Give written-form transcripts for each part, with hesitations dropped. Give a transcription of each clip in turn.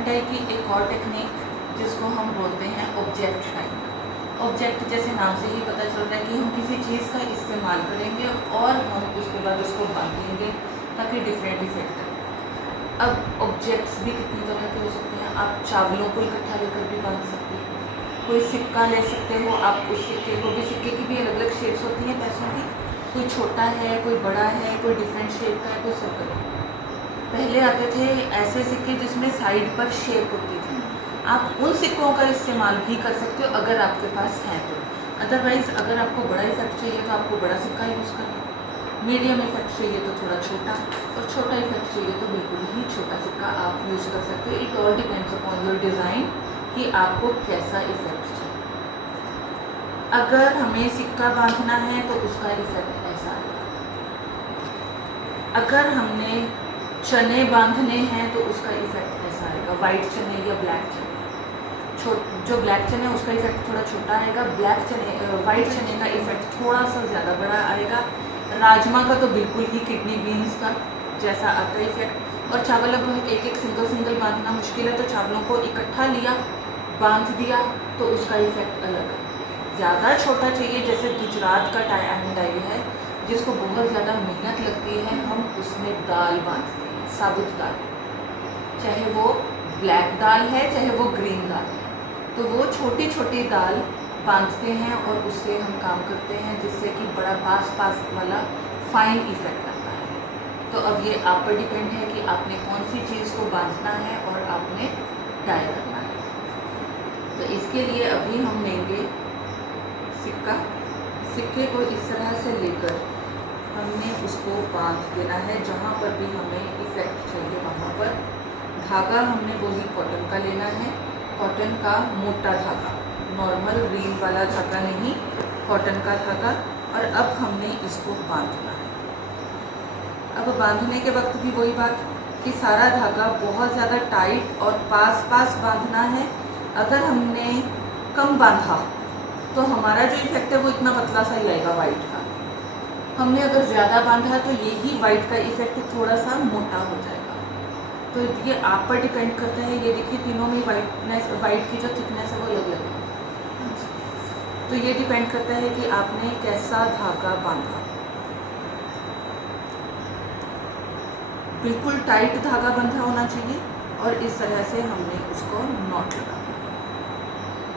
And die की एक और टेक्निक जिसको हम बोलते हैं ऑब्जेक्ट टाई। ऑब्जेक्ट जैसे नाम से ही पता चल रहा है कि हम किसी चीज़ का इस्तेमाल करेंगे और हम उसके बाद उसको बांधेंगे ताकि डिफरेंट इफेक्ट है। अब ऑब्जेक्ट्स भी कितनी तरह के हो सकते हैं। आप चावलों को इकट्ठा लेकर भी बांध सकते हैं, कोई सिक्का ले सकते हो आप, उस सिक्के को भी, सिक्के की भी अलग अलग शेप्स होती हैं पैसों की, कोई छोटा है, कोई बड़ा है, कोई डिफरेंट शेप का है, कोई सर्कल। पहले आते थे ऐसे सिक्के जिसमें साइड पर शेप होती थी, आप उन सिक्कों का इस्तेमाल भी कर सकते हो अगर आपके पास है तो। अदरवाइज़ अगर आपको बड़ा इफेक्ट चाहिए तो आपको बड़ा सिक्का यूज़ करना, मीडियम इफेक्ट चाहिए तो थोड़ा छोटा, और छोटा इफेक्ट चाहिए तो बिल्कुल ही छोटा सिक्का आप यूज़ कर सकते हो। It all depends upon your design कि आपको कैसा इफेक्ट चाहिए। अगर हमें सिक्का बांधना है तो उसका इफेक्ट ऐसा आएगा। अगर हमने चने बांधने हैं तो उसका इफेक्ट ऐसा आएगा, वाइट चने या ब्लैक चने। जो ब्लैक चने उसका इफेक्ट थोड़ा छोटा आएगा, वाइट चने का इफेक्ट थोड़ा सा ज़्यादा बड़ा आएगा। राजमा का तो बिल्कुल ही किडनी बीन्स का जैसा आता है इफेक्ट। और चावल अब एक एक सिंगल बांधना मुश्किल है, तो चावलों को इकट्ठा लिया, बांध दिया, तो उसका इफेक्ट अलग है। ज़्यादा छोटा चाहिए, जैसे गुजरात का टाई एंड डाई है जिसको बहुत ज़्यादा मेहनत लगती है, हम उसमें दाल बांधते हैं, साबुत दाल, चाहे वो ब्लैक दाल है चाहे वो ग्रीन दाल है, तो वो छोटी छोटी दाल बांधते हैं और उससे हम काम करते हैं जिससे कि बड़ा पास वाला फाइन इफेक्ट आता है। तो अब ये आप पर डिपेंड है कि आपने कौन सी चीज़ को बांधना है और आपने डाई करना है। तो इसके लिए अभी हम लेंगे सिक्का। सिक्के को इस तरह से लेकर हमने उसको बांध देना है, जहाँ पर भी हमें इफेक्ट चाहिए वहाँ पर। धागा हमने वही कॉटन का लेना है, कॉटन का मोटा धागा, नॉर्मल रील वाला धागा नहीं, कॉटन का धागा। और अब हमने इसको बांधना है। अब बांधने के वक्त भी वही बात कि सारा धागा बहुत ज़्यादा टाइट और पास बांधना है। अगर हमने कम बांधा तो हमारा जो इफेक्ट है वो इतना पतला सा ही आएगा वाइट का। हमने अगर ज़्यादा बांधा तो यही वाइट का इफेक्ट थोड़ा सा मोटा हो जाएगा। तो ये आप पर डिपेंड करता है। ये देखिए तीनों में वाइट की जो थिकनेस है वो अलग अलग है। तो ये डिपेंड करता है कि आपने कैसा धागा बांधा। बिल्कुल टाइट धागा बंधा होना चाहिए और इस तरह से हमने उसको नॉट लगा दिया।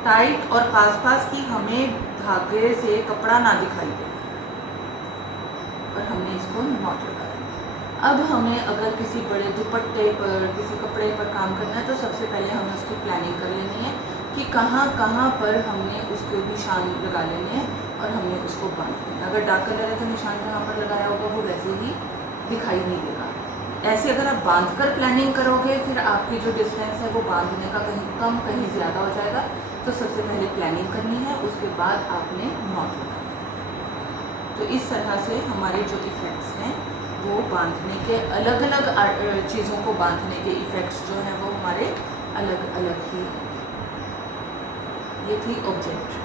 टाइट और पास की हमें धागे से कपड़ा ना दिखाई दे, और हमने इसको नॉट लगा दिया। अब हमें अगर किसी बड़े दुपट्टे पर, किसी कपड़े पर काम करना है तो सबसे पहले हमें उसकी प्लानिंग कर लेनी है कि कहाँ पर हमने उसके निशान लगा लेने हैं और हमने उसको बांधना है। अगर डार्क कलर है तो निशान जहाँ पर लगाया होगा वो वैसे ही दिखाई नहीं देगा। ऐसे अगर आप बांधकर प्लानिंग करोगे फिर आपकी जो डिस्टेंस है वो बांधने का कहीं कम कहीं ज़्यादा हो जाएगा। तो सबसे पहले प्लानिंग करनी है, उसके बाद आपने नॉट लगाना। तो इस तरह से हमारे जो इफ़ेक्ट्स हैं वो बांधने के अलग अलग चीज़ों को बांधने के इफ़ेक्ट्स जो हैं वो हमारे अलग अलग ही हैं। ये थी ऑब्जेक्ट।